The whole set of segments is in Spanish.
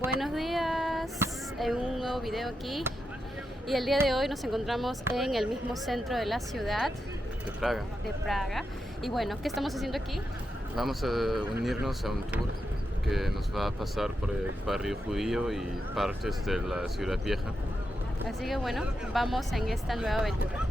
Buenos días, en un nuevo video aquí y el día de hoy nos encontramos en el mismo centro de la ciudad De Praga. de Praga. Y bueno, ¿qué estamos haciendo aquí? Vamos a unirnos a un tour que nos va a pasar por el barrio judío y partes de la ciudad vieja. Así que bueno, vamos en esta nueva aventura.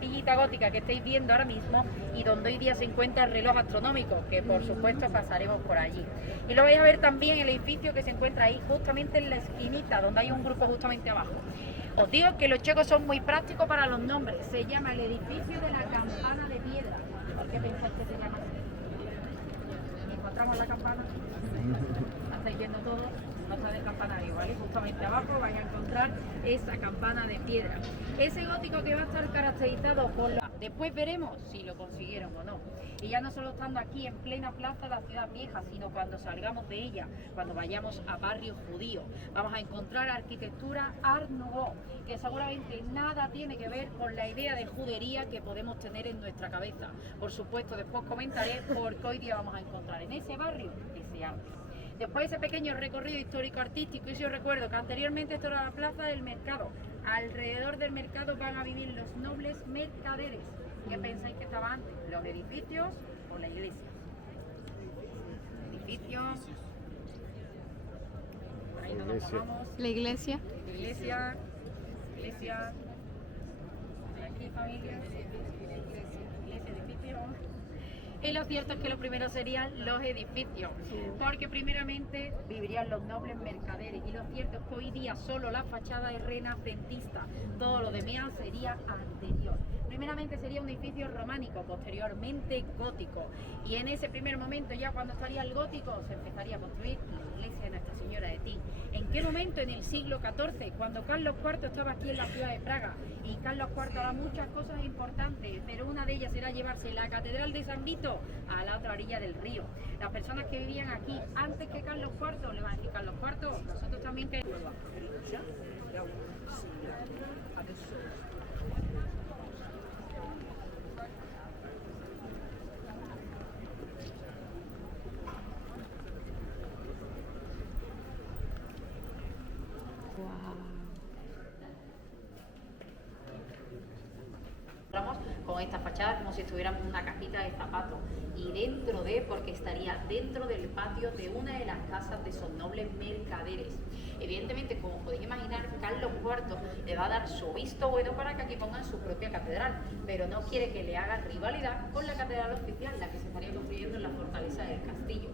Villita gótica que estáis viendo ahora mismo y donde hoy día se encuentra el reloj astronómico, que por supuesto pasaremos por allí. Y lo vais a ver también el edificio que se encuentra ahí justamente en la esquinita, donde hay un grupo justamente abajo. Os digo que los checos son muy prácticos para los nombres. Se llama el edificio de la campana de piedra. ¿Por qué pensáis que se llama así? ¿Encontramos la campana? La estáis viendo todo, no está del campanario, ¿vale? Justamente abajo vais a encontrar esa campana de piedra. Ese gótico que va a estar caracterizado por la... Después veremos si lo consiguieron o no. Y ya no solo estando aquí en plena plaza de la ciudad vieja, sino cuando salgamos de ella, cuando vayamos a barrio judío, vamos a encontrar arquitectura Art Nouveau, que seguramente nada tiene que ver con la idea de judería que podemos tener en nuestra cabeza. Por supuesto, después comentaré por qué hoy día vamos a encontrar en ese barrio ese arte. Después ese pequeño recorrido histórico-artístico, y si os recuerdo que anteriormente esto era la plaza del mercado. Alrededor del mercado van a vivir los nobles mercaderes. ¿Qué pensáis que estaba antes? ¿Los edificios o la iglesia? Edificios. Por ahí no nos vamos. La iglesia. Iglesia. Iglesia. ¿De aquí, familia? Iglesia, edificio. Y lo cierto es que lo primero serían los edificios, porque primeramente vivirían los nobles mercaderes, y lo cierto es que hoy día solo la fachada es renacentista, todo lo demás sería anterior. Primeramente sería un edificio románico, posteriormente gótico, y en ese primer momento, ya cuando estaría el gótico, se empezaría a construir la iglesia de Nuestra Señora de Tin. ¿En qué momento? En el siglo XIV, cuando Carlos IV estaba aquí en la ciudad de Praga, y Carlos IV hará muchas cosas importantes, pero una de ellas era llevarse la catedral de San Vito a la otra orilla del río. Las personas que vivían aquí antes que Carlos IV le van a decir: Carlos IV, nosotros también que... Con esta fachada como si estuviéramos en una cajita de zapatos, y dentro de, porque estaría dentro del patio de una de las casas de esos nobles mercaderes. Evidentemente, como podéis imaginar, Carlos IV le va a dar su visto bueno para que aquí pongan su propia catedral, pero no quiere que le haga rivalidad con la catedral oficial, la que se estaría construyendo en la fortaleza del castillo.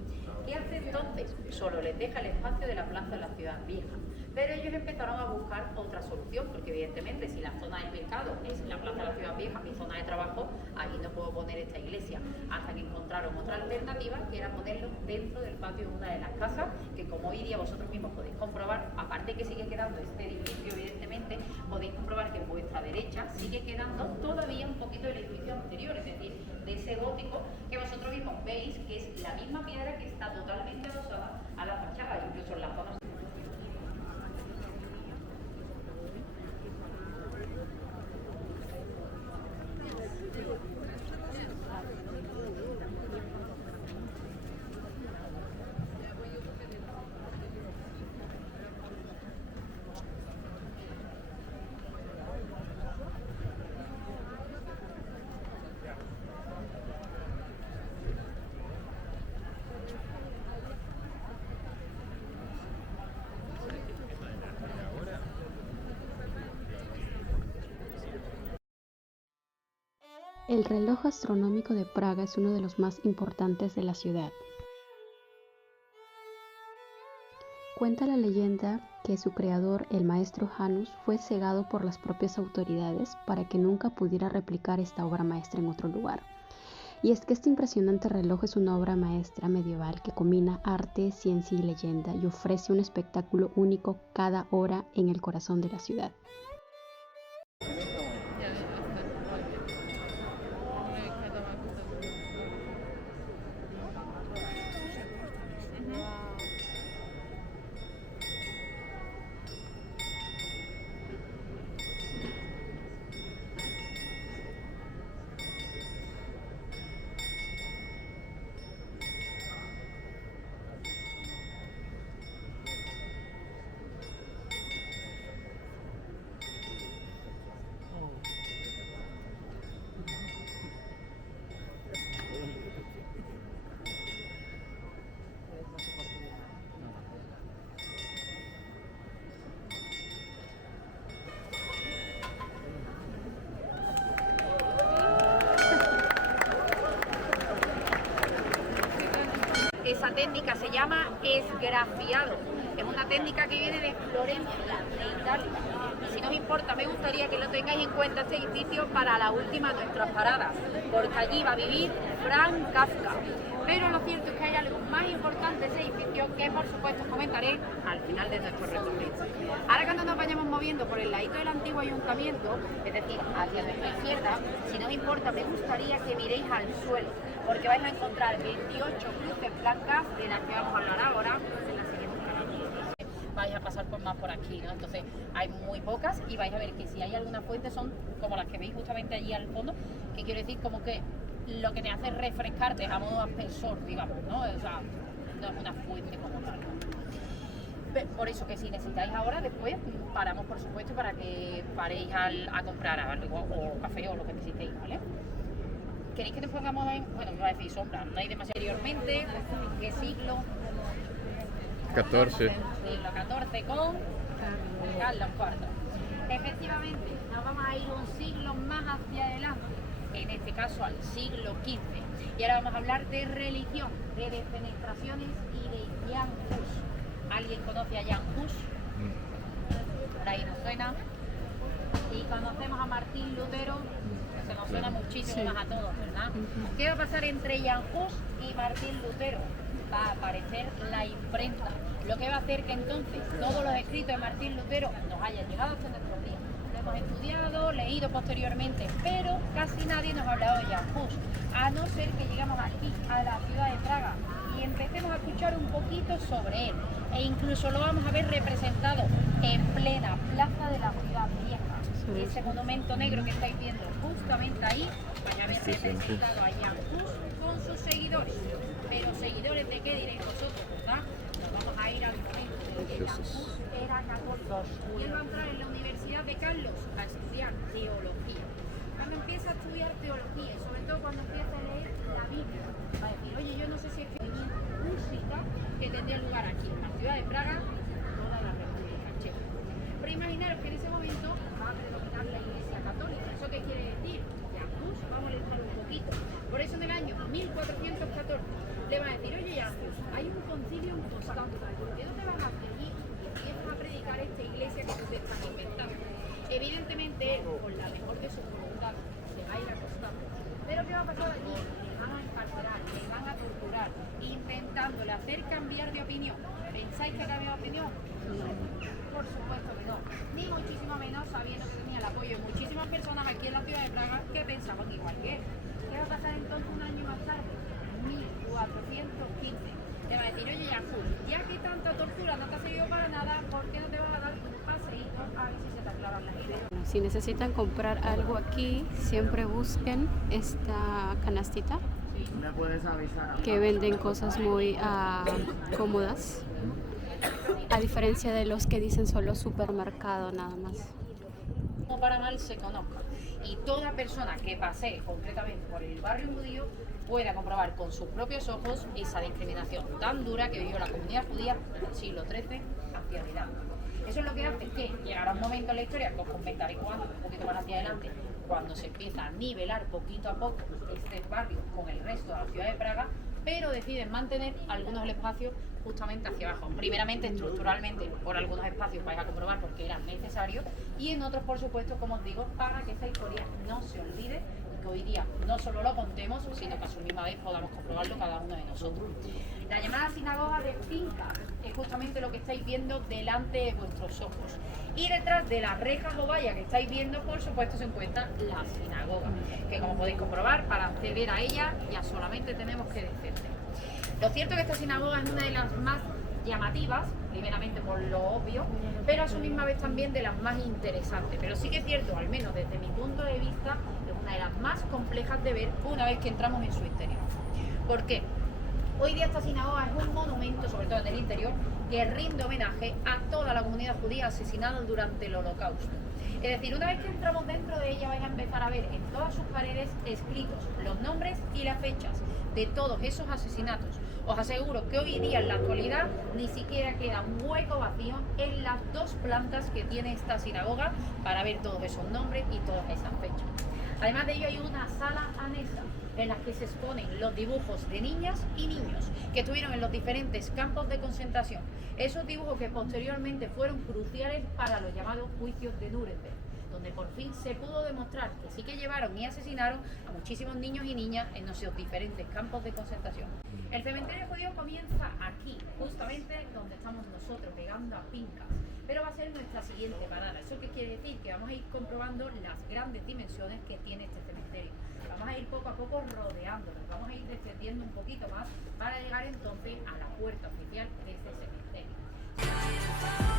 ¿Qué hace entonces? Solo les deja el espacio de la plaza de la ciudad vieja. Pero ellos empezaron a buscar otra solución, porque evidentemente si la zona del mercado es la plaza de la ciudad vieja, mi zona de trabajo, allí no puedo poner esta iglesia, hasta que encontraron otra alternativa, que era ponerlo dentro del patio de una de las casas, que como hoy día vosotros mismos podéis comprobar, aparte que sigue quedando este edificio, evidentemente, podéis comprobar que en vuestra derecha sigue quedando todavía un poquito del edificio anterior, es decir, de ese gótico que vosotros mismos veis que es la misma piedra que está totalmente adosada a la fachada, incluso en las zonas. El reloj astronómico de Praga es uno de los más importantes de la ciudad. Cuenta la leyenda que su creador, el maestro Janus, fue cegado por las propias autoridades para que nunca pudiera replicar esta obra maestra en otro lugar. Y es que este impresionante reloj es una obra maestra medieval que combina arte, ciencia y leyenda y ofrece un espectáculo único cada hora en el corazón de la ciudad. Esa técnica se llama esgrafiado. Es una técnica que viene de Florencia, de Italia. Y si no os importa, me gustaría que lo tengáis en cuenta este edificio para la última de nuestras paradas, porque allí va a vivir Franz Kafka. Pero lo cierto es que hay algo más importante de ese edificio que por supuesto os comentaré al final de nuestro recorrido. Ahora cuando nos vayamos moviendo por el ladito del antiguo ayuntamiento, es decir, hacia nuestra izquierda, si no os importa, me gustaría que miréis al suelo, porque vais a encontrar 28 cruces blancas de las que vamos a hablar ahora en la siguiente parada. Vais a pasar más por aquí, ¿no? Entonces hay muy pocas y vais a ver que si hay alguna fuente son como las que veis justamente allí al fondo, que quiero decir como que lo que te hace es refrescarte a modo aspersor, digamos, ¿no? O sea, no es una fuente como tal. Por eso que si necesitáis ahora, después paramos por supuesto para que paréis a comprar algo o café o lo que necesitéis, ¿vale? ¿Queréis que nos pongamos en, bueno, me va a decir sombra, no hay demasiado anteriormente? ¿En qué siglo? 14. Siglo XIV con Carlos IV. Efectivamente, nos vamos a ir un siglo más hacia adelante, en este caso al siglo XV. Y ahora vamos a hablar de religión, de defenestraciones y de Jan Hus. ¿Alguien conoce a Jan Hus? Por ahí nos suena. Y conocemos a Martín Lutero, se nos suena muchísimo más a todos, ¿verdad? ¿Qué va a pasar entre Jan Hus y Martín Lutero? Va a aparecer la imprenta, lo que va a hacer que entonces todos los escritos de Martín Lutero nos hayan llegado hasta nuestros días. Lo hemos estudiado, leído posteriormente, pero casi nadie nos ha hablado de Jan Hus, a no ser que llegamos aquí, a la ciudad de Praga, y empecemos a escuchar un poquito sobre él, e incluso lo vamos a ver representado en plena plaza de la ciudad vieja. Ese monumento negro que estáis viendo justamente ahí, vais a ver representado a Jan Hus con sus seguidores. Pero seguidores de qué diréis vosotros, ¿verdad? Nos vamos a ir al momento en que Jan Hus era católico y él va a entrar en la Universidad de Carlos a estudiar teología. Cuando empieza a estudiar teología y sobre todo cuando empieza a leer la Biblia, va a decir, oye, yo no sé si es que hay música que tendría lugar aquí, en la ciudad de Praga, toda la República Checa. Pero imaginaros que en ese momento va a predominar la Iglesia Católica. ¿Eso qué quiere decir? Que a Hus va a molestar un poquito. Por eso en el año 1414 le va a decir, oye, Jan Hus, hay un concilio en Constanza, ¿por qué no te vas hacia allí y empiezas a predicar esta iglesia que tú te estás inventando? Evidentemente él, con la mejor de sus voluntades, se va a ir a Constanza. Pero ¿qué va a pasar allí? Le van a encarcelar, le van a torturar, intentándole hacer cambiar de opinión. ¿Pensáis que cambia de opinión? Por supuesto que no. Ni muchísimo menos sabiendo que tenía el apoyo de muchísimas personas aquí en la ciudad de Praga que pensaban igual que él. ¿Qué va a pasar entonces un año más tarde? 1415. Le va a decir, oye, Jan Hus, ya que tanta tortura no te ha servido para nada, ¿por qué no te vas a dar un paseíto a ver si se te aclaran las ideas? Si necesitan comprar algo aquí, siempre busquen esta canastita que venden cosas muy cómodas, a diferencia de los que dicen solo supermercado nada más. No para mal se conozca, y toda persona que pase concretamente por el barrio judío pueda comprobar con sus propios ojos esa discriminación tan dura que vivió la comunidad judía desde el siglo XIII hacia adelante. Eso es lo que hace que llegará un momento en la historia, que os comentaré cuando, un poquito más hacia adelante, cuando se empieza a nivelar poquito a poco este barrio con el resto de la ciudad de Praga, pero deciden mantener algunos del espacio justamente hacia abajo. Primeramente, estructuralmente, por algunos espacios vais a comprobar porque eran necesarios, y en otros, por supuesto, como os digo, para que esta historia no se olvide y que hoy día no solo lo contemos, sino que a su misma vez podamos comprobarlo cada uno de nosotros. La llamada sinagoga de Pinkas es justamente lo que estáis viendo delante de vuestros ojos. Y detrás de las rejas o vallas que estáis viendo, por supuesto, se encuentra la sinagoga, que como podéis comprobar, para acceder a ella ya solamente tenemos que descender. Lo cierto es que esta sinagoga es una de las más llamativas, primeramente por lo obvio, pero a su misma vez también de las más interesantes. Pero sí que es cierto, al menos desde mi punto de vista, es una de las más complejas de ver una vez que entramos en su interior. ¿Por qué? Hoy día esta sinagoga es un monumento, sobre todo en el interior, que rinde homenaje a toda la comunidad judía asesinada durante el Holocausto. Es decir, una vez que entramos dentro de ella vais a empezar a ver en todas sus paredes escritos los nombres y las fechas de todos esos asesinatos. Os aseguro que hoy día en la actualidad ni siquiera queda un hueco vacío en las 2 plantas que tiene esta sinagoga para ver todos esos nombres y todas esas fechas. Además de ello hay una sala anexa en la que se exponen los dibujos de niñas y niños que estuvieron en los diferentes campos de concentración. Esos dibujos que posteriormente fueron cruciales para los llamados juicios de Nuremberg, donde por fin se pudo demostrar que sí que llevaron y asesinaron a muchísimos niños y niñas en esos diferentes campos de concentración. El cementerio judío comienza aquí, justamente donde estamos nosotros, llegando a Pinkas, pero va a ser nuestra siguiente parada. ¿Eso qué quiere decir? Que vamos a ir comprobando las grandes dimensiones que tiene este cementerio. Vamos a ir poco a poco rodeándonos, vamos a ir descendiendo un poquito más para llegar entonces a la puerta oficial de este cementerio.